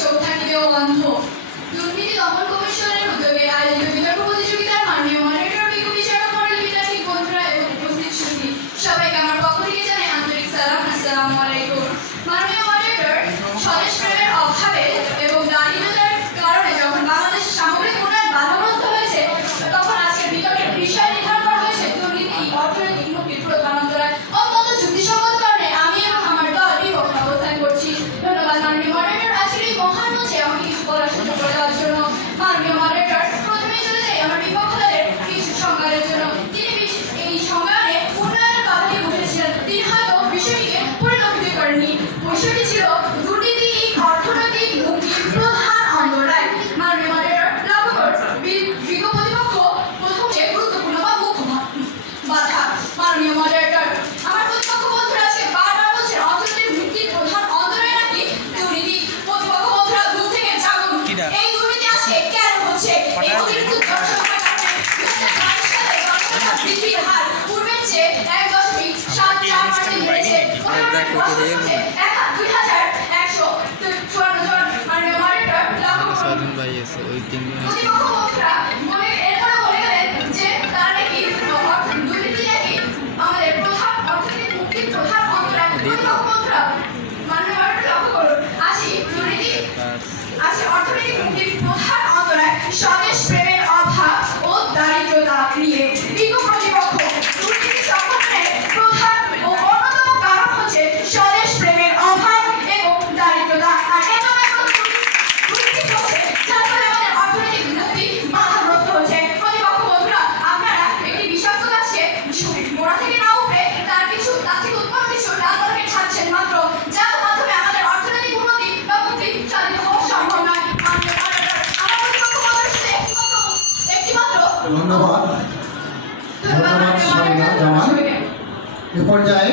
চোখ থাকিবে অন্ধ। দুর্নীতি দমন কমিশনের উদ্যোগে আয়োজিত বিতর্ক প্রতিযোগিতার মাননীয় মডারেটর বিজ্ঞ বিচারক মণ্ডলী বিদ্যার্থী বন্ধুরা এবং উপস্থিত সুধী সবাইকে আমার পক্ষ থেকে জানাই আন্তরিক সালাম। আসসালামু আলাইকুম। মাননীয় মডারেটর, স্বদেশ প্রেমের অভাবে এবং দারিদ্রতার কারণে যখন বাংলাদেশের সামগ্রিক উন্নয়ন বাধাগ্রস্ত হয়েছে, তখন আজকের বিতর্কের বিষয় নির্ধারণ করা হয়েছে দুর্নীতি, অর্থনৈতিক মুক্তির প্রধান অন্তরায়। অত্যন্ত যুক্তিসঙ্গত কারণে আমি এবং আমার দল বিপক্ষে অবস্থান করছি। ধন্যবাদ মাননীয় মডারেটর, আজকের এই মহান মঞ্চে আমাকে কিছু বলার সুযোগ করে দেওয়ার জন্য। মাননীয় মডারেটর, প্রথমেই চলে যাই আমার বিপক্ষ দলের কিছু সংজ্ঞানের জন্য। তিনি এই সংজ্ঞানে উন্নয়নের কথা দিয়ে উঠেছিলেন, তিনি হয়তো বিষয়টিকে পরিলক্ষিত করেননি। বিষয়টি ছিল দুর্নীতি অর্থনৈতিক মুক্তির প্রধান অন্তরায়। মাননীয় মডারেটর, লক্ষ্য করুন বিজ্ঞ প্রতিপক্ষ প্রথমে গুরুত্বপূর্ণ বা মুখ্য বাধা। মাননীয় মডারেটর, আমার প্রতিপক্ষ বন্ধুরা আজকে বারবার বলছেন অর্থনৈতিক মুক্তির প্রধান অন্তরায় নাকি দুর্নীতি। প্রতিপক্ষ বন্ধুরা দূর থেকে জাগুন। এই দুর্নীতি আজকে কেন হচ্ছে? এই অতিরিক্ত জনসংখ্যার কারণে 2022 সালে জনসংখ্যা বৃদ্ধির হার পূর্বের চেয়ে 1.74% বেড়েছে। 2154 জন। মাননীয় মডারেটর, প্রতিপক্ষ বন্ধুরা এরপরে বলে গেলেন যে তারা নাকি দুর্নীতি নাকি আমাদের প্রধান অর্থনৈতিক মুক্তির প্রধান অন্তরায়। প্রতিপক্ষ বন্ধুরা, মাননীয় মডারেটর লক্ষ্য করুন, অর্থনৈতিক মুক্তির প্রধান অন্তরায় স্বদেশ প্রেমের অভাব ও দারিদ্রতা নিয়ে। বিজ্ঞ প্রতিপক্ষ, দুর্নীতি সংগঠনের প্রধান ও অন্যতম কারণ হচ্ছে স্বদেশ প্রেমের অভাব এবং দারিদ্রতা। আর দুর্নীতি হচ্ছে যার ফলে আমাদের অর্থনৈতিক মুক্তি বাধাগ্রস্ত হচ্ছে। প্রতিপক্ষ বন্ধুরা, আপনারা একটি বিষাক্ত গাছকে গোড়া থেকে না উপড়ে তার থেকে উৎপন্ন কিছু ডালপালাকে ছাড়ছেন মাত্র, যার মাধ্যমে আমাদের অর্থনৈতিক উন্নতি বা মুক্তি সাধিত হওয়া সম্ভব নয়। মাননীয় মডারেটর, আমার প্রতিপক্ষ বন্ধুদের সাথে একটিমাত্র ধন্যবাদ। ধন্যবাদ সবাইকে। এ পর্যায়ে